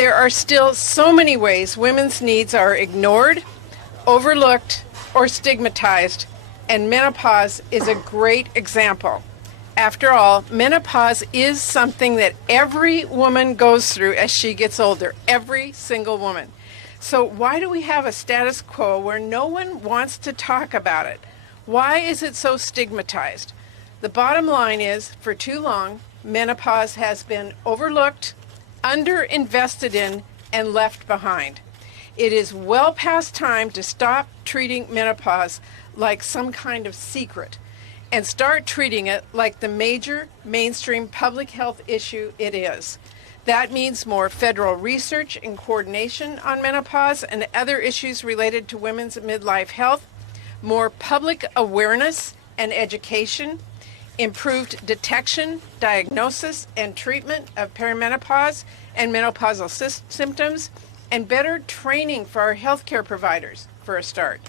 There are still so many ways women's needs are ignored, overlooked, or stigmatized, and menopause is a great example. After all, menopause is something that every woman goes through as she gets older, every single woman. So why do we have a status quo where no one wants to talk about it? Why is it so stigmatized? The bottom line is, for too long, menopause has been overlooked, underinvested in, and left behind. It is well past time to stop treating menopause like some kind of secret and start treating it like the major mainstream public health issue it is. That means more federal research and coordination on menopause and other issues related to women's midlife health, more public awareness and education, improved detection, diagnosis, and treatment of perimenopause and menopausal symptoms, and better training for our healthcare providers, for a start.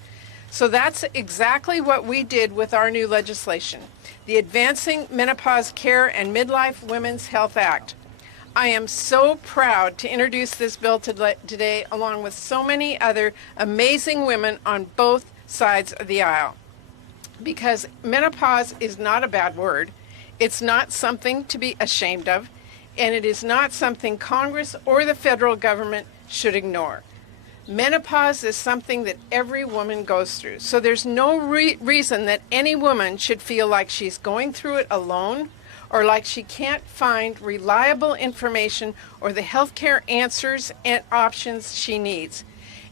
So that's exactly what we did with our new legislation, the Advancing Menopause Care and Midlife Women's Health Act. I am so proud to introduce this bill today, along with so many other amazing women on both sides of the aisle. Because menopause is not a bad word, it's not something to be ashamed of, and it is not something Congress or the federal government should ignore. Menopause is something that every woman goes through, so there's no reason that any woman should feel like she's going through it alone or like she can't find reliable information or the healthcare answers and options she needs.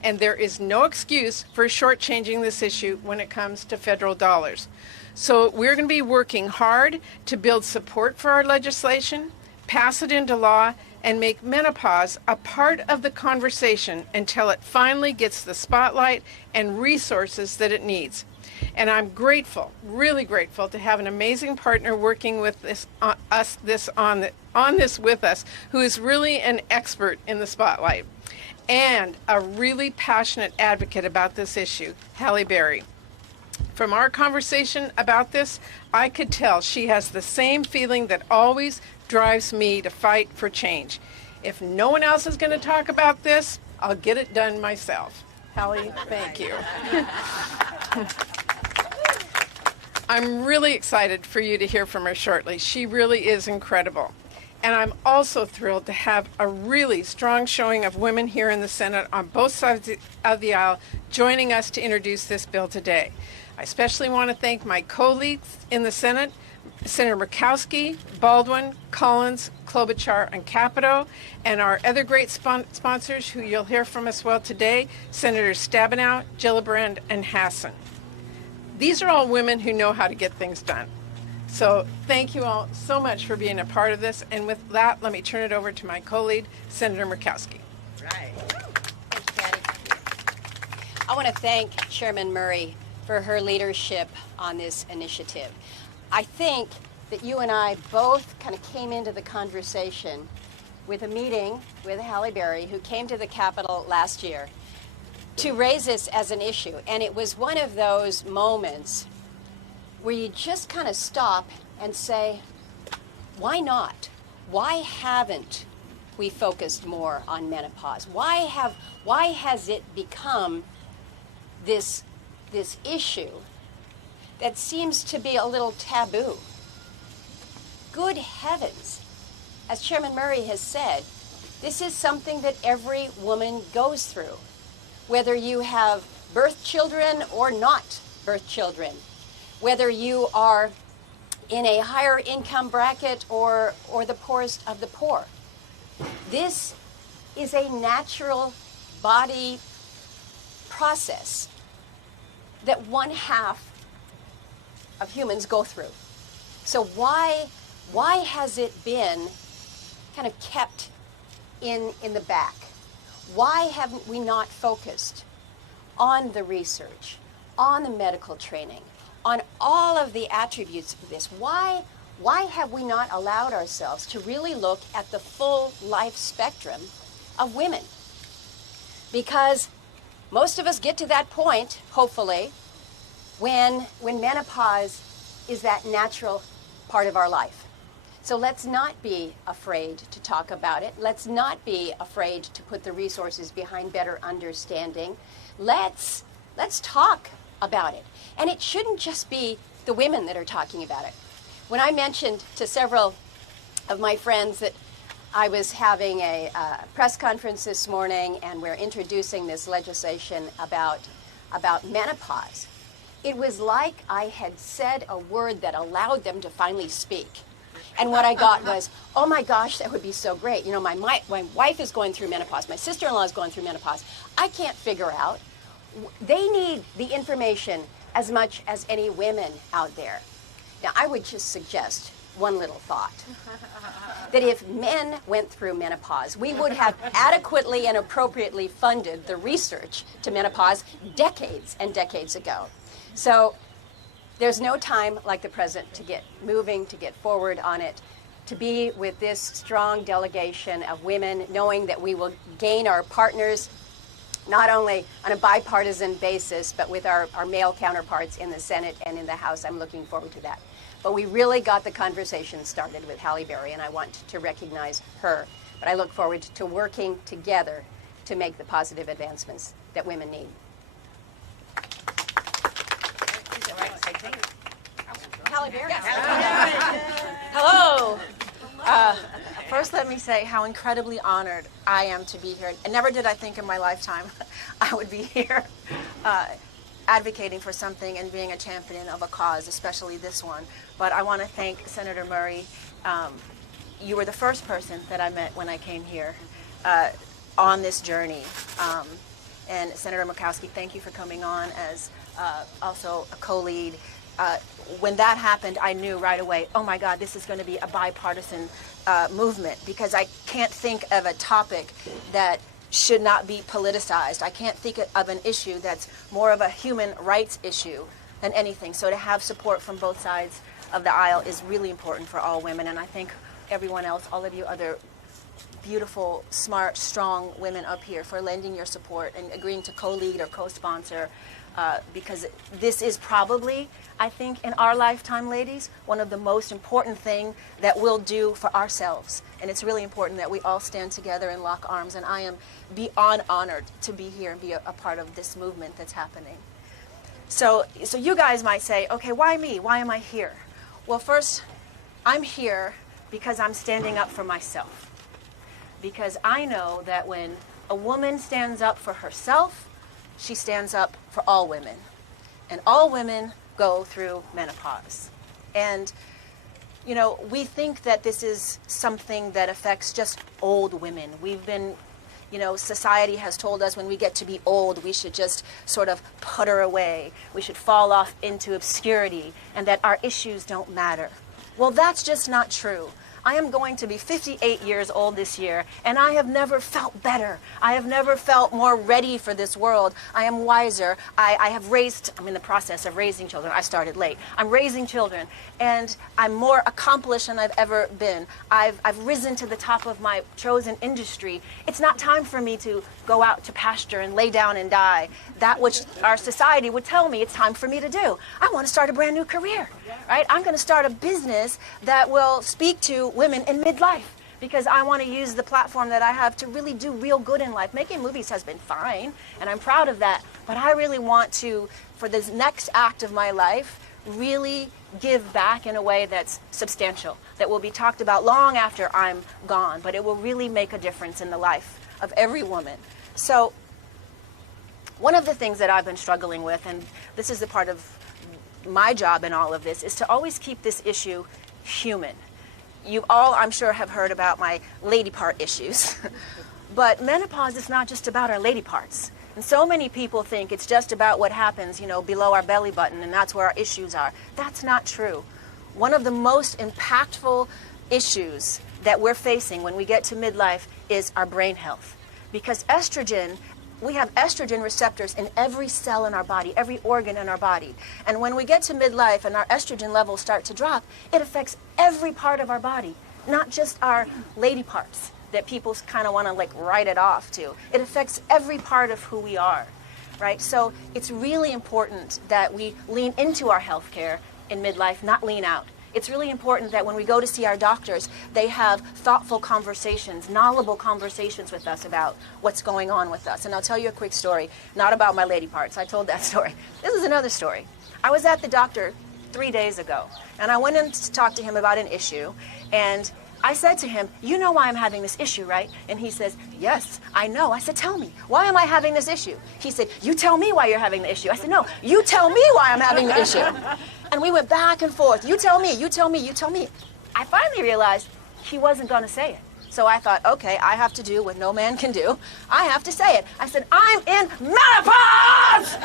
And there is no excuse for shortchanging this issue when it comes to federal dollars. So we're going to be working hard to build support for our legislation, pass it into law, and make menopause a part of the conversation until it finally gets the spotlight and resources that it needs. And I'm grateful, really grateful, to have an amazing partner working with on this with us, who is really an expert in the spotlight and a really passionate advocate about this issue, Halle Berry. From our conversation about this, I could tell she has the same feeling that always drives me to fight for change. If no one else is going to talk about this, I'll get it done myself. Halle, thank you. I'm really excited for you to hear from her shortly. She really is incredible. And I'm also thrilled to have a really strong showing of women here in the Senate on both sides of the aisle joining us to introduce this bill today. I especially want to thank my co-leads in the Senate, Senator Murkowski, Baldwin, Collins, Klobuchar, and Capito, and our other great sponsors who you'll hear from as well today, Senators Stabenow, Gillibrand, and Hassan. These are all women who know how to get things done. So thank you all so much for being a part of this. And with that, let me turn it over to my co-lead, Senator Murkowski. Right. Thank you, Patty. I want to thank Chairman Murray for her leadership on this initiative. I think that you and I both kind of came into the conversation with a meeting with Halle Berry, who came to the Capitol last year to raise this as an issue. And it was one of those moments where you just kind of stop and say, why not? Why haven't we focused more on menopause? Why has it become this issue that seems to be a little taboo? Good heavens, as Chairman Murray has said, this is something that every woman goes through, whether you have birth children or not birth children, whether you are in a higher income bracket or the poorest of the poor. This is a natural body process that one half of humans go through. So why has it been kind of kept in the back? Why haven't we not focused on the research, on the medical training, on all of the attributes of this? Why have we not allowed ourselves to really look at the full life spectrum of women? Because most of us get to that point, hopefully, when menopause is that natural part of our life. So let's not be afraid to talk about it. Let's not be afraid to put the resources behind better understanding. Let's talk about it. And it shouldn't just be the women that are talking about it. When I mentioned to several of my friends that I was having a press conference this morning and we're introducing this legislation about menopause, it was like I had said a word that allowed them to finally speak. And what I got was, oh my gosh, that would be so great. You know, my wife is going through menopause. My sister-in-law is going through menopause. I can't figure out. They need the information as much as any women out there. Now, I would just suggest one little thought, that if men went through menopause, we would have adequately and appropriately funded the research to menopause decades and decades ago. So there's no time like the present to get moving, to get forward on it, to be with this strong delegation of women, knowing that we will gain our partners not only on a bipartisan basis, but with our male counterparts in the Senate and in the House. I'm looking forward to that. But we really got the conversation started with Halle Berry, and I want to recognize her. But I look forward to working together to make the positive advancements that women need. Halle Berry. Hello. First, let me say how incredibly honored I am to be here. And never did I think in my lifetime I would be here advocating for something and being a champion of a cause, especially this one. But I want to thank Senator Murray. You were the first person that I met when I came here on this journey. And Senator Murkowski, thank you for coming on as also a co-lead. When that happened, I knew right away, oh my God, this is going to be a bipartisan movement, because I can't think of a topic that should not be politicized. I can't think of an issue that's more of a human rights issue than anything. So to have support from both sides of the aisle is really important for all women. And I thank everyone else, all of you other beautiful, smart, strong women up here for lending your support and agreeing to co-lead or co-sponsor. Because this is probably, I think, in our lifetime, ladies, one of the most important thing that we'll do for ourselves. And it's really important that we all stand together and lock arms. And I am beyond honored to be here and be a part of this movement that's happening. So you guys might say, okay, why me? Why am I here? Well, first, I'm here because I'm standing up for myself. Because I know that when a woman stands up for herself, she stands up for all women. And all women go through menopause. And, you know, we think that this is something that affects just old women. We've been, you know, society has told us when we get to be old, we should just sort of putter away. We should fall off into obscurity, and that our issues don't matter. Well, that's just not true. I am going to be 58 years old this year, and I have never felt better. I have never felt more ready for this world. I am wiser. I'm in the process of raising children. I started late. I'm raising children, and I'm more accomplished than I've ever been. I've risen to the top of my chosen industry. It's not time for me to go out to pasture and lay down and die. That which our society would tell me it's time for me to do. I want to start a brand new career, right? I'm going to start a business that will speak to women in midlife, because I want to use the platform that I have to really do real good in life. Making movies has been fine, and I'm proud of that, but I really want to, for this next act of my life, really give back in a way that's substantial, that will be talked about long after I'm gone, but it will really make a difference in the life of every woman. So one of the things that I've been struggling with, and this is the part of my job in all of this, is to always keep this issue human. You all, I'm sure, have heard about my lady part issues. But menopause is not just about our lady parts. And so many people think it's just about what happens, you know, below our belly button, and that's where our issues are. That's not true. One of the most impactful issues that we're facing when we get to midlife is our brain health. Because estrogen, we have estrogen receptors in every cell in our body, every organ in our body. And when we get to midlife and our estrogen levels start to drop, it affects every part of our body, not just our lady parts that people kind of want to like write it off to. It affects every part of who we are, right? So it's really important that we lean into our health care in midlife, not lean out. It's really important that when we go to see our doctors, they have thoughtful conversations, knowledgeable conversations with us about what's going on with us. And I'll tell you a quick story, not about my lady parts. I told that story. This is another story. I was at the doctor 3 days ago, and I went in to talk to him about an issue, and I said to him, you know why I'm having this issue, right? And he says, yes, I know. I said, tell me, why am I having this issue? He said, you tell me why you're having the issue. I said, no, you tell me why I'm having the issue. And we went back and forth. You tell me, you tell me, you tell me. I finally realized he wasn't going to say it. So I thought, okay, I have to do what no man can do. I have to say it. I said, I'm in menopause!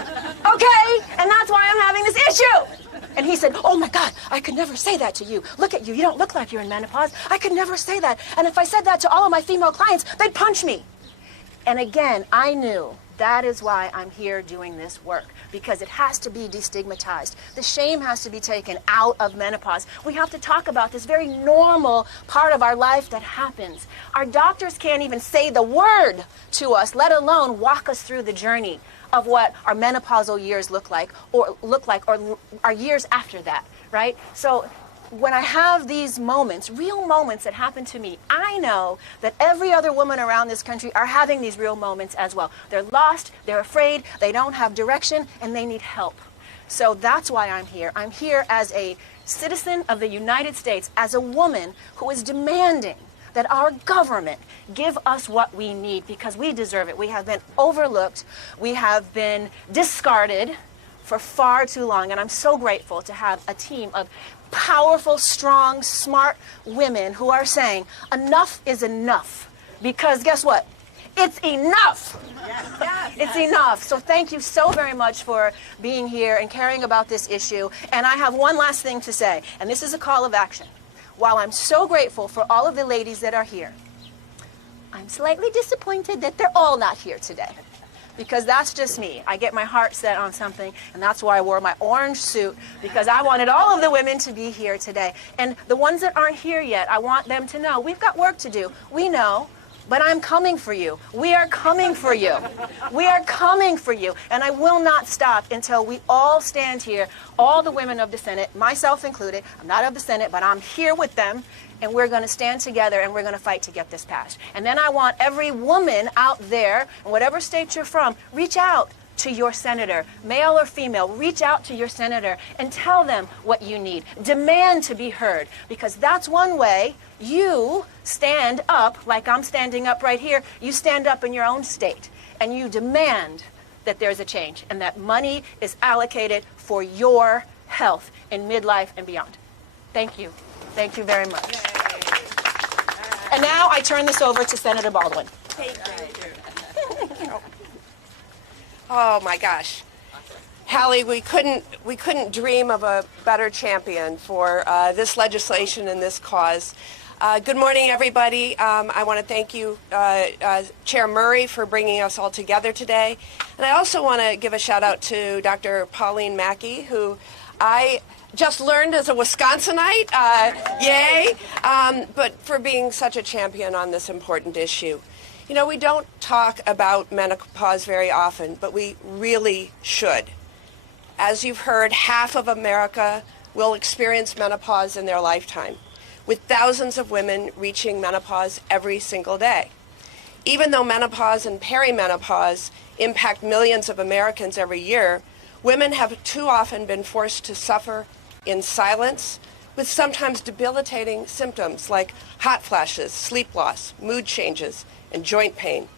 Okay? And that's why I'm having this issue. And he said, oh my God, I could never say that to you. Look at you, you don't look like you're in menopause. I could never say that. And if I said that to all of my female clients, they'd punch me. And again, I knew that is why I'm here doing this work, because it has to be destigmatized. The shame has to be taken out of menopause. We have to talk about this very normal part of our life that happens. Our doctors can't even say the word to us, let alone walk us through the journey of what our menopausal years look like, or our years after that, right? So when I have these moments, real moments that happen to me, I know that every other woman around this country are having these real moments as well. They're lost, they're afraid, they don't have direction, and they need help. So that's why I'm here. I'm here as a citizen of the United States, as a woman who is demanding that our government give us what we need, because we deserve it. We have been overlooked, we have been discarded for far too long, and I'm so grateful to have a team of powerful, strong, smart women who are saying enough is enough, because guess what? It's enough. Yes. It's enough. So thank you so very much for being here and caring about this issue. And I have one last thing to say, and this is a call of action. While I'm so grateful for all of the ladies that are here, I'm slightly disappointed that they're all not here today, because that's just me. I get my heart set on something, and that's why I wore my orange suit, because I wanted all of the women to be here today. And the ones that aren't here yet, I want them to know we've got work to do. We know, but I'm coming for you. We are coming for you. We are coming for you. And I will not stop until we all stand here, all the women of the Senate, myself included. I'm not of the Senate, but I'm here with them. And we're going to stand together, and we're going to fight to get this passed. And then I want every woman out there, in whatever state you're from, reach out to your senator, male or female. Reach out to your senator and tell them what you need. Demand to be heard, because that's one way you stand up, like I'm standing up right here. You stand up in your own state, and you demand that there's a change, and that money is allocated for your health in midlife and beyond. Thank you. Thank you very much. And now I turn this over to Senator Baldwin. Thank you. Oh my gosh. Halle, we couldn't dream of a better champion for this legislation and this cause. Good morning, everybody. I want to thank you, Chair Murray, for bringing us all together today. And I also want to give a shout out to Dr. Pauline Mackey, who I just learned as a Wisconsinite, yay, but for being such a champion on this important issue. You know, we don't talk about menopause very often, but we really should. As you've heard, half of America will experience menopause in their lifetime, with thousands of women reaching menopause every single day. Even though menopause and perimenopause impact millions of Americans every year, women have too often been forced to suffer in silence, with sometimes debilitating symptoms like hot flashes, sleep loss, mood changes, and joint pain.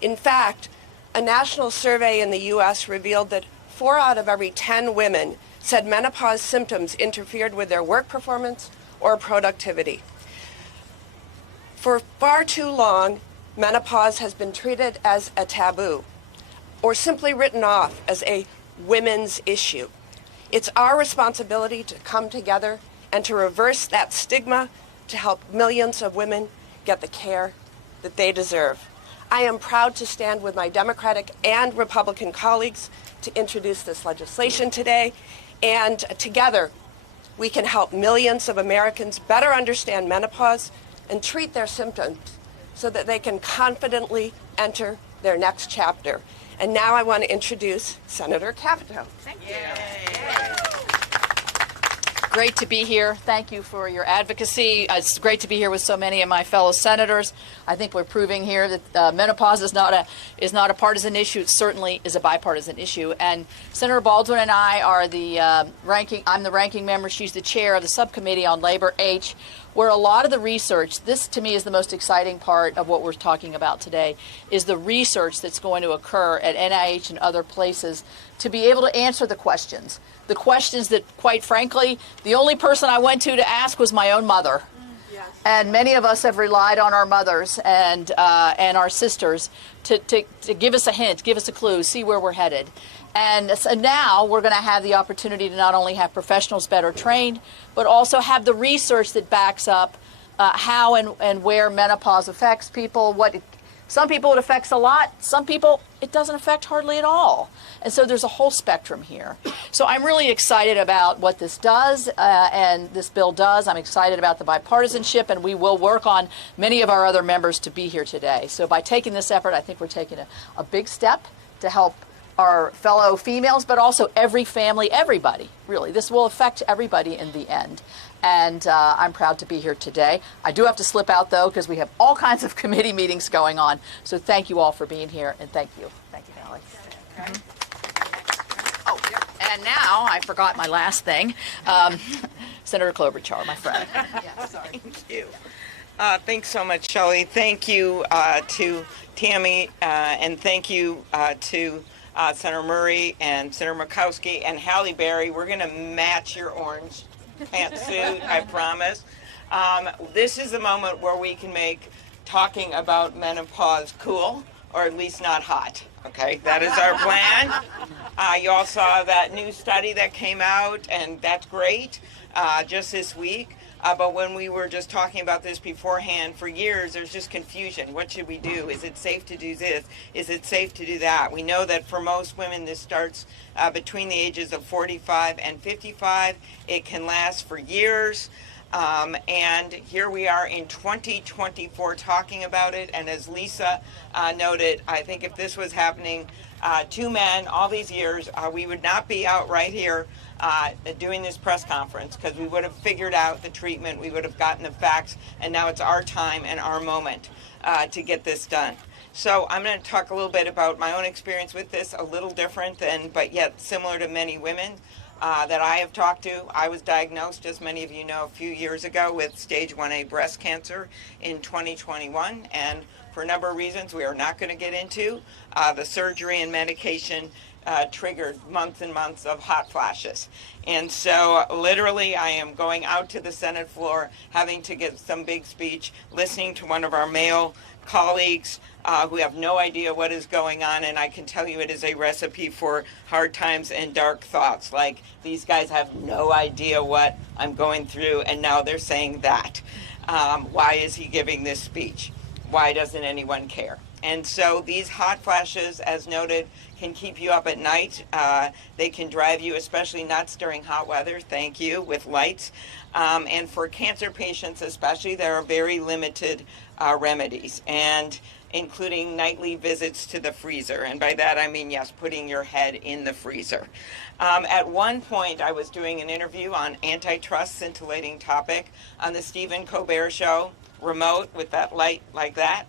In fact, a national survey in the U.S. revealed that 4 out of every 10 women said menopause symptoms interfered with their work performance or productivity. For far too long, menopause has been treated as a taboo, or simply written off as a women's issue. It's our responsibility to come together and to reverse that stigma, to help millions of women get the care that they deserve. I am proud to stand with my Democratic and Republican colleagues to introduce this legislation today, and together we can help millions of Americans better understand menopause and treat their symptoms so that they can confidently enter their next chapter. And now I want to introduce Senator Capito. Thank you. great to be here. Thank you for your advocacy. It's great to be here with so many of my fellow senators. I think we're proving here that menopause is not a partisan issue. It certainly is a bipartisan issue. And Senator Baldwin and I are I'm the ranking member. She's the chair of the subcommittee on Labor H, where a lot of the research, this to me is the most exciting part of what we're talking about today, is the research that's going to occur at NIH and other places to be able to answer the questions. The questions that, quite frankly, the only person I went to ask was my own mother. Yes. And many of us have relied on our mothers and our sisters to give us a hint, give us a clue, see where we're headed. And so now we're going to have the opportunity to not only have professionals better trained, but also have the research that backs up how and where menopause affects people. Some people it affects a lot. Some people it doesn't affect hardly at all. And so there's a whole spectrum here. So I'm really excited about what this does and this bill does. I'm excited about the bipartisanship, and we will work on many of our other members to be here today. So by taking this effort, I think we're taking a big step to help our fellow females, but also every family, everybody, really. This will affect everybody in the end. And I'm proud to be here today. I do have to slip out, though, because we have all kinds of committee meetings going on. So thank you all for being here, and thank you. Thank you, Alex. Oh, and now I forgot my last thing. Senator Klobuchar, my friend. Yeah, sorry. Thank you. Thanks so much, Shelley. Thank you to Tammy, and thank you to Senator Murray and Senator Murkowski and Halle Berry. We're going to match your orange pantsuit, I promise. This is the moment where we can make talking about menopause cool, or at least not hot. Okay, that is our plan. You all saw that new study that came out, and that's great, just this week. But when we were just talking about this beforehand, for years there's just confusion. What should we do? Is it safe to do this? Is it safe to do that? We know that for most women this starts between the ages of 45 and 55. It can last for years. And here we are in 2024 talking about it. And as Lisa noted, I think if this was happening to men all these years, we would not be out right here doing this press conference, because we would have figured out the treatment, we would have gotten the facts, and now it's our time and our moment to get this done. So I'm going to talk a little bit about my own experience with this, a little different than, but yet similar to many women that I have talked to. I was diagnosed, as many of you know, a few years ago with stage 1A breast cancer in 2021, and for a number of reasons we are not going to get into, the surgery and medication triggered months and months of hot flashes. And so literally I am going out to the Senate floor, having to give some big speech, listening to one of our male colleagues who have no idea what is going on, and I can tell you it is a recipe for hard times and dark thoughts. Like, these guys have no idea what I'm going through, and now they're saying that. Why is he giving this speech? Why doesn't anyone care? And so these hot flashes, as noted, can keep you up at night. They can drive you, especially nuts during hot weather, thank you, with lights. And for cancer patients especially, there are very limited remedies, and including nightly visits to the freezer. And by that I mean, yes, putting your head in the freezer. At one point, I was doing an interview on antitrust, scintillating topic, on the Stephen Colbert Show, remote, with that light like that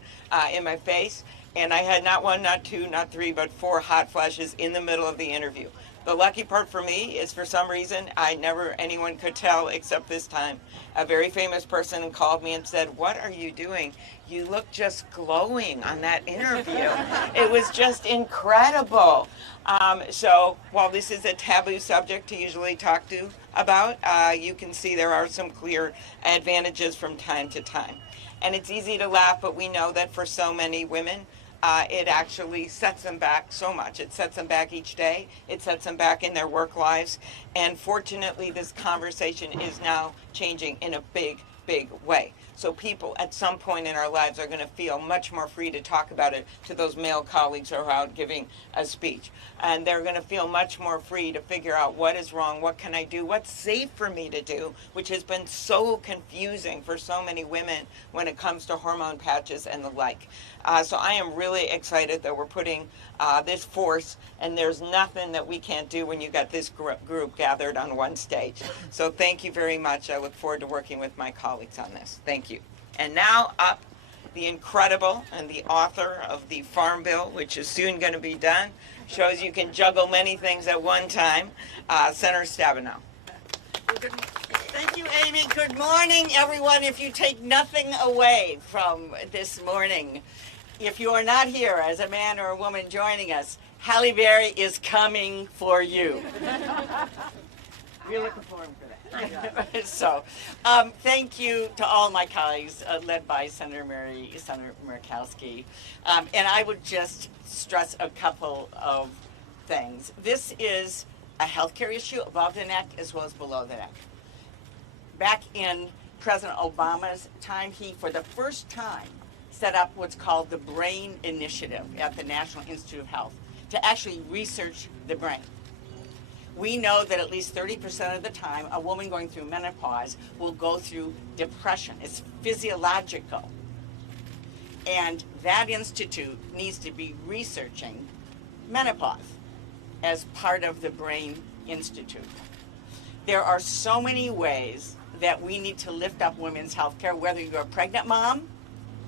in my face. And I had not one, not two, not three, but 4 hot flashes in the middle of the interview. The lucky part for me is, for some reason, anyone could tell except this time. A very famous person called me and said, "What are you doing? You look just glowing on that interview." It was just incredible. So while this is a taboo subject to usually talk to about, you can see there are some clear advantages from time to time. And it's easy to laugh, but we know that for so many women, it actually sets them back so much. It sets them back each day. It sets them back in their work lives. And fortunately, this conversation is now changing in a big, big way. So people at some point in our lives are going to feel much more free to talk about it to those male colleagues who are out giving a speech. And they're going to feel much more free to figure out what is wrong, what can I do, what's safe for me to do, which has been so confusing for so many women when it comes to hormone patches and the like. So I am really excited that we're putting this force, and there's nothing that we can't do when you got this group gathered on one stage. So thank you very much. I look forward to working with my colleagues on this. Thank you. And now up, the incredible and the author of the Farm Bill, which is soon going to be done, shows you can juggle many things at one time, Senator Stabenow. Thank you, Amy. Good morning, everyone. If you take nothing away from this morning, if you are not here as a man or a woman joining us, Halle Berry is coming for you. We're looking forward to that. So, thank you to all my colleagues, led by Senator Murkowski. And I would just stress a couple of things. This is a healthcare issue above the neck as well as below the neck. Back in President Obama's time, he, for the first time, set up what's called the Brain Initiative at the National Institute of Health to actually research the brain. We know that at least 30% of the time, a woman going through menopause will go through depression. It's physiological. And that institute needs to be researching menopause as part of the Brain Institute. There are so many ways that we need to lift up women's health care, whether you're a pregnant mom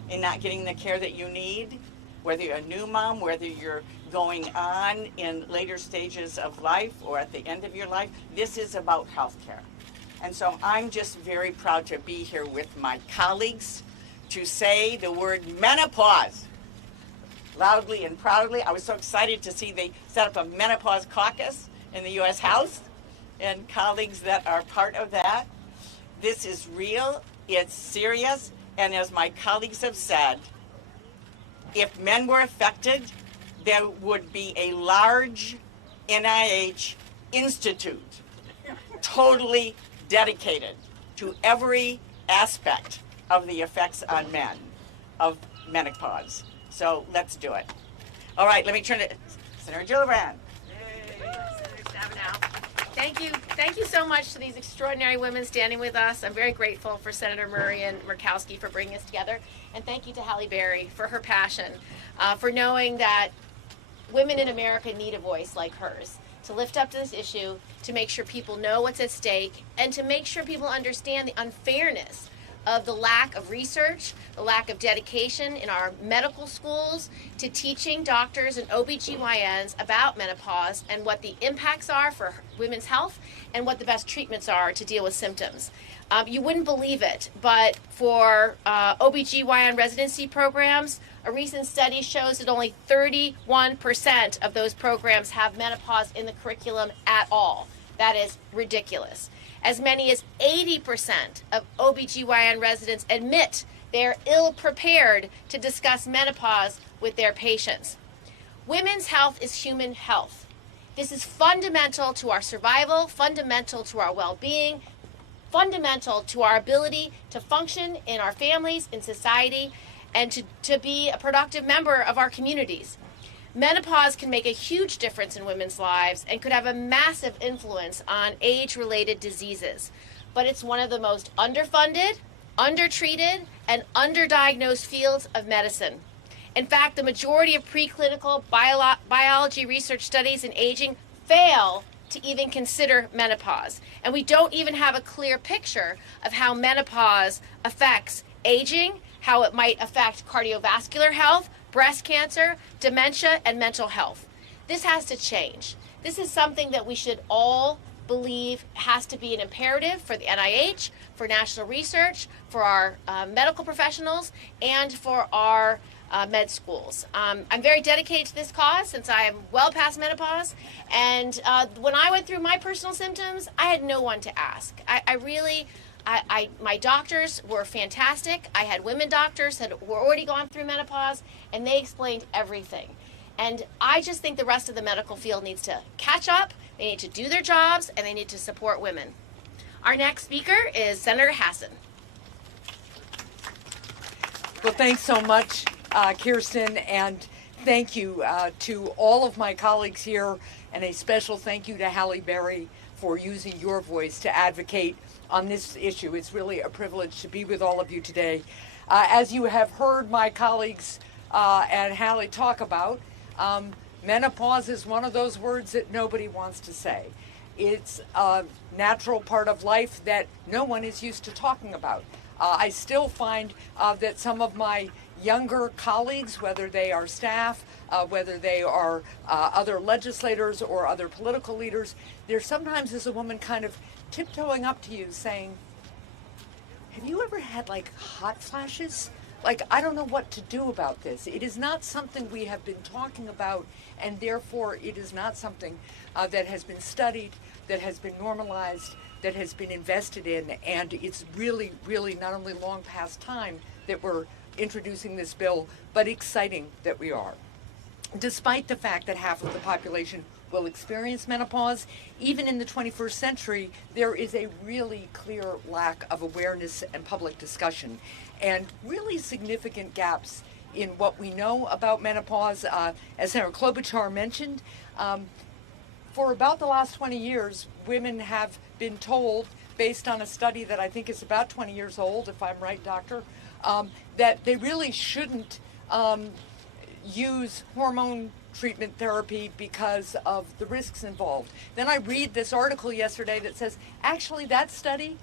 and not getting the care that you need, whether you're a new mom, whether you're going on in later stages of life or at the end of your life. This is about health care. And so I'm just very proud to be here with my colleagues to say the word menopause loudly and proudly. I was so excited to see they set up a menopause caucus in the U.S. House, and colleagues that are part of that. This is real, it's serious, and as my colleagues have said, if men were affected, there would be a large NIH institute totally dedicated to every aspect of the effects on men of menopause. So let's do it. All right, let me turn it to Senator Gillibrand. Thank you so much to these extraordinary women standing with us. I'm very grateful for Senator Murray and Murkowski for bringing us together. And thank you to Halle Berry for her passion, for knowing that women in America need a voice like hers to lift up this issue, to make sure people know what's at stake, and to make sure people understand the unfairness of the lack of research, the lack of dedication in our medical schools to teaching doctors and OBGYNs about menopause and what the impacts are for women's health and what the best treatments are to deal with symptoms. You wouldn't believe it, but for OBGYN residency programs, a recent study shows that only 31% of those programs have menopause in the curriculum at all. That is ridiculous. As many as 80% of OBGYN residents admit they're ill-prepared to discuss menopause with their patients. Women's health is human health. This is fundamental to our survival, fundamental to our well-being, fundamental to our ability to function in our families, in society, and to be a productive member of our communities. Menopause can make a huge difference in women's lives and could have a massive influence on age-related diseases. But it's one of the most underfunded, undertreated, and underdiagnosed fields of medicine. In fact, the majority of preclinical biology research studies in aging fail to even consider menopause. And we don't even have a clear picture of how menopause affects aging, how it might affect cardiovascular health, breast cancer, dementia, and mental health. This has to change. This is something that we should all believe has to be an imperative for the NIH, for national research, for our medical professionals, and for our med schools. I'm very dedicated to this cause since I am well past menopause. And when I went through my personal symptoms, I had no one to ask. My doctors were fantastic. I had women doctors that were already gone through menopause, and they explained everything. And I just think the rest of the medical field needs to catch up, they need to do their jobs, and they need to support women. Our next speaker is Senator Hassan. Well, thanks so much, Kirsten, and thank you to all of my colleagues here, and a special thank you to Halle Berry for using your voice to advocate on this issue. It's really a privilege to be with all of you today. As you have heard my colleagues and Halle talk about, menopause is one of those words that nobody wants to say. It's a natural part of life that no one is used to talking about. I still find that some of my younger colleagues, whether they are staff, whether they are other legislators or other political leaders, there sometimes is a woman kind of tiptoeing up to you saying, have you ever had like hot flashes? Like, I don't know what to do about this. It is not something we have been talking about, and therefore it is not something that has been studied, that has been normalized, that has been invested in, and it's really, really not only long past time that we're introducing this bill, but exciting that we are. Despite the fact that half of the population will experience menopause, even in the 21st century, there is a really clear lack of awareness and public discussion, and really significant gaps in what we know about menopause. As Senator Klobuchar mentioned, for about the last 20 years, women have been told, based on a study that I think is about 20 years old, if I'm right, Doctor, that they really shouldn't use hormone treatment therapy because of the risks involved. Then I read this article yesterday that says, actually that study,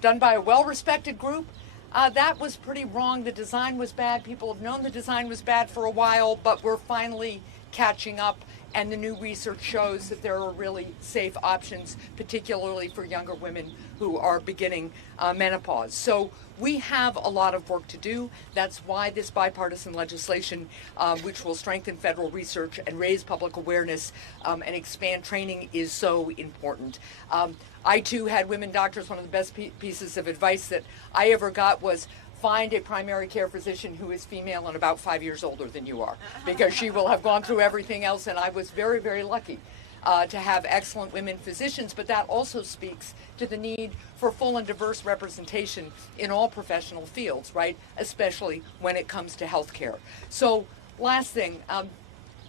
done by a well-respected group, that was pretty wrong. The design was bad. People have known the design was bad for a while, but we're finally catching up, and the new research shows that there are really safe options, particularly for younger women who are beginning menopause. So we have a lot of work to do. That's why this bipartisan legislation, which will strengthen federal research and raise public awareness and expand training, is so important. I too had women doctors. One of the best pieces of advice that I ever got was, find a primary care physician who is female and about 5 years older than you are, because she will have gone through everything else. And I was very, very lucky to have excellent women physicians, but that also speaks to the need for full and diverse representation in all professional fields, right? Especially when it comes to healthcare. So last thing,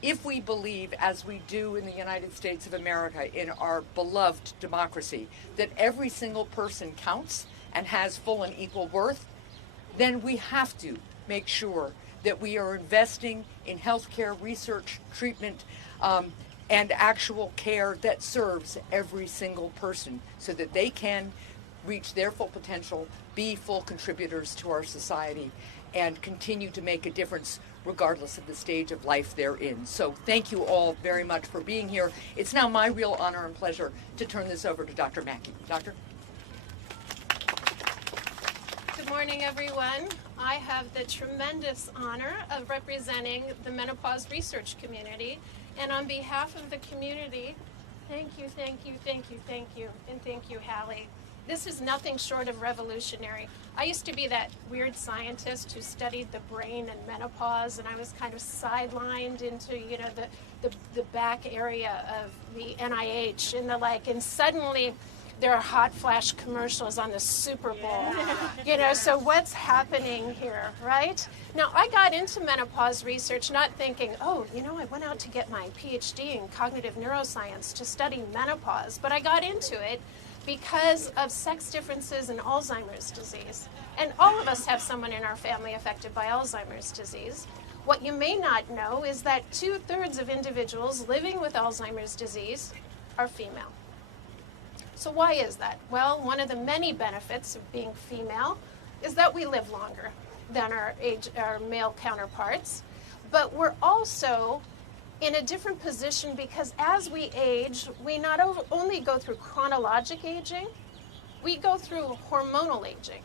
if we believe, as we do in the United States of America, in our beloved democracy, that every single person counts and has full and equal worth, then we have to make sure that we are investing in healthcare, research, treatment, and actual care that serves every single person so that they can reach their full potential, be full contributors to our society, and continue to make a difference regardless of the stage of life they're in. So thank you all very much for being here. It's now my real honor and pleasure to turn this over to Dr. Mackey. Doctor? Good morning, everyone. I have the tremendous honor of representing the menopause research community. And on behalf of the community, thank you, thank you, thank you, thank you, and thank you, Halle. This is nothing short of revolutionary. I used to be that weird scientist who studied the brain and menopause, and I was kind of sidelined into, you know, the back area of the NIH and the like, and suddenly there are hot flash commercials on the Super Bowl. You know, so what's happening here, right? Now, I got into menopause research not thinking, oh, you know, I went out to get my PhD in cognitive neuroscience to study menopause, but I got into it because of sex differences in Alzheimer's disease. And all of us have someone in our family affected by Alzheimer's disease. What you may not know is that 2/3 of individuals living with Alzheimer's disease are female. So why is that? Well, one of the many benefits of being female is that we live longer than our male counterparts, but we're also in a different position because as we age, we not only go through chronologic aging, we go through hormonal aging.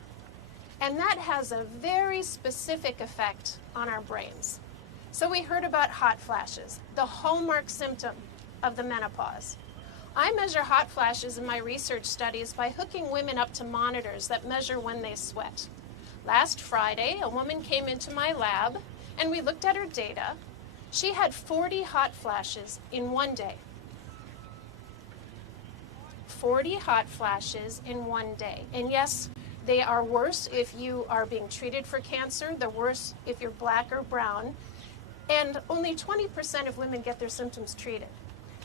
And that has a very specific effect on our brains. So we heard about hot flashes, the hallmark symptom of the menopause. I measure hot flashes in my research studies by hooking women up to monitors that measure when they sweat. Last Friday, a woman came into my lab and we looked at her data. She had 40 hot flashes in one day. 40 hot flashes in one day. And yes, They are worse if you are being treated for cancer. They're worse if you're black or brown. And only 20% of women get their symptoms treated.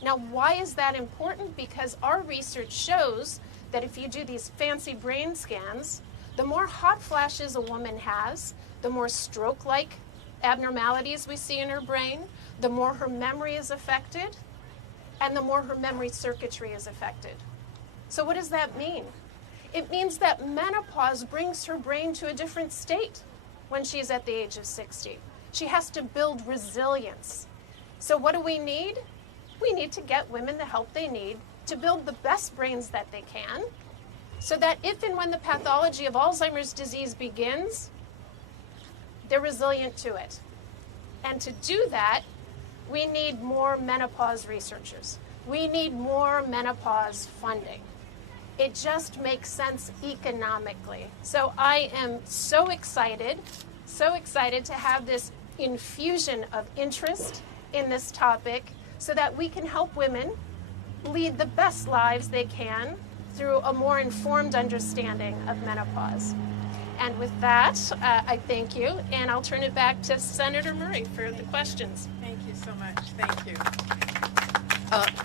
Now, why is that important? Because our research shows that if you do these fancy brain scans, the more hot flashes a woman has, the more stroke-like abnormalities we see in her brain, the more her memory is affected, and the more her memory circuitry is affected. So what does that mean? It means that menopause brings her brain to a different state when she's at the age of 60. She has to build resilience. So what do we need? We need to get women the help they need to build the best brains that they can, so that if and when the pathology of Alzheimer's disease begins, they're resilient to it. And to do that, we need more menopause researchers. We need more menopause funding. It just makes sense economically. So I am so excited to have this infusion of interest in this topic so that we can help women lead the best lives they can through a more informed understanding of menopause. And with that, I thank you, and I'll turn it back to Senator Murray for the questions. Thank you so much. Thank you.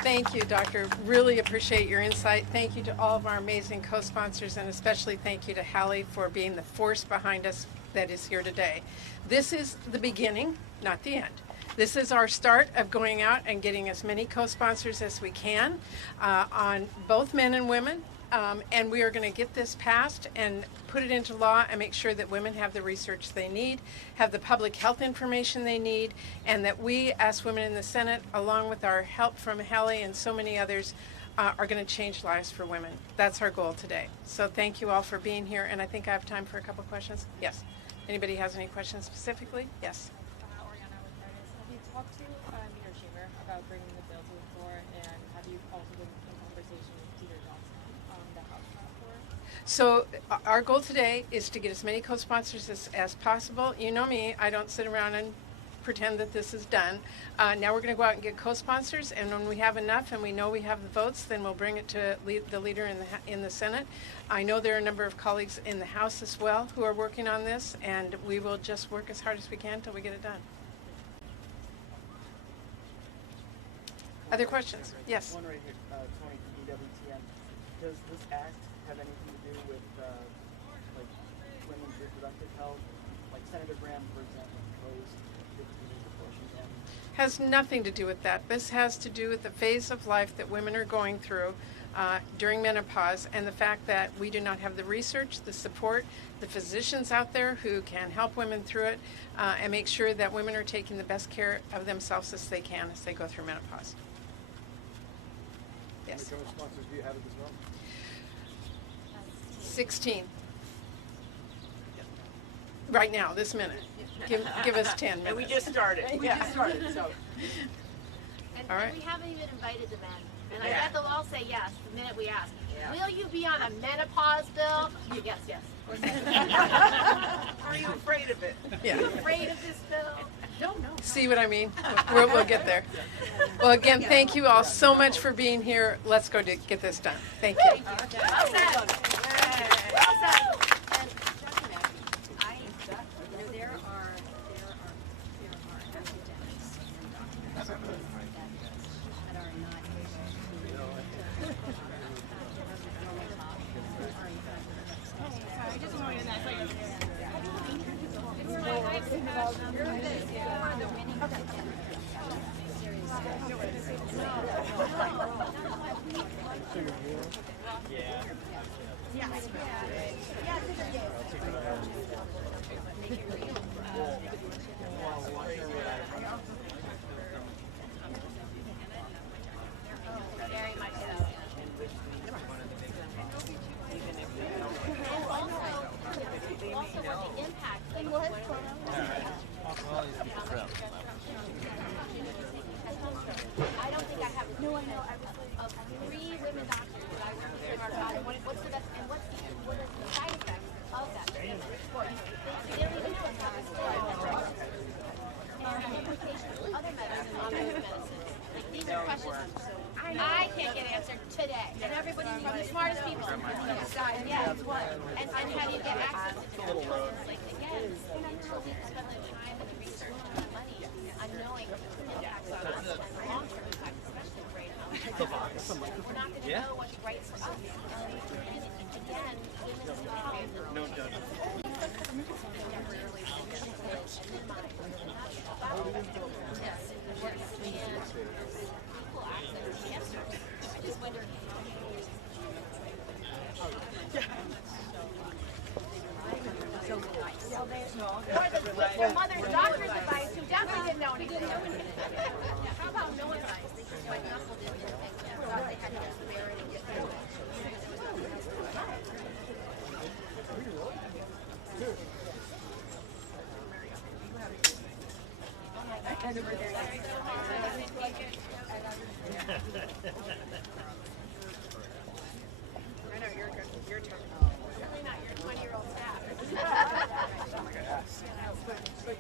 Thank you, Doctor. Really appreciate your insight. Thank you to all of our amazing co-sponsors, and especially thank you to Halle for being the force behind us that is here today. This is the beginning, not the end. This is our start of going out and getting as many co-sponsors as we can on both men and women. And we are going to get this passed and put it into law and make sure that women have the research they need, have the public health information they need, and that we, as women in the Senate, along with our help from Halle and so many others, are going to change lives for women. That's our goal today. So thank you all for being here, and I think I have time for a couple questions. Yes. Anybody has any questions specifically? Yes. Oriana with Curtis. Have you talked to Leader Schumer about bringing the bill to the floor, and have you also been in conversation with Peter Johnson on the House floor? So our goal today is to get as many co-sponsors as possible. You know me, I don't sit around and pretend that this is done. Now we're going to go out and get co-sponsors, and when we have enough and we know we have the votes, then we'll bring it to the leader in the Senate. I know there are a number of colleagues in the House as well who are working on this, and we will just work as hard as we can until we get it done. Other questions? Yes. One right here, Tony from EWTN. Does this act have anything to do with like women's reproductive health? Like Senator Graham, for example, proposed 15-week abortion ban. Has nothing to do with that. This has to do with the phase of life that women are going through during menopause, and the fact that we do not have the research, the support, the physicians out there who can help women through it and make sure that women are taking the best care of themselves as they can as they go through menopause. Yes. How many co-sponsors do you have at this moment? 16. Right now, this minute. Give us 10 minutes. And we just started. So. And All right. we haven't even invited the men. And Yeah. I bet they'll all say yes the minute we ask. Yeah. Will you be on a menopause bill? Yes, yes. Are you afraid of it? Yeah. Are you afraid of this bill? No. See what I mean? We'll get there. Well, again, thank you all so much for being here. Let's go get this done. Thank you. Well said. Well said. There are academics and doctors that are not Very much so. Also what the impact of what I don't think I have of 3 women doctors that I work with in our body. What's the best and what are the side effects of that? They don't even know it's not and implications of other medicine on those medicines. Like, these are questions. So I I can't get answered today. And everybody from the smartest people on the side. Yes. And how do you get access to different tools? Like, again, you spend the time and the research and the money on knowing the impacts on us and the long-term impact, especially of brain health. We're not going to know what's right for us. And again, women's health. No judgment. Your mother's doctor's advice, who definitely didn't know anything. How about no advice? They just went knuckled into it and thought they had to get severity and get through it.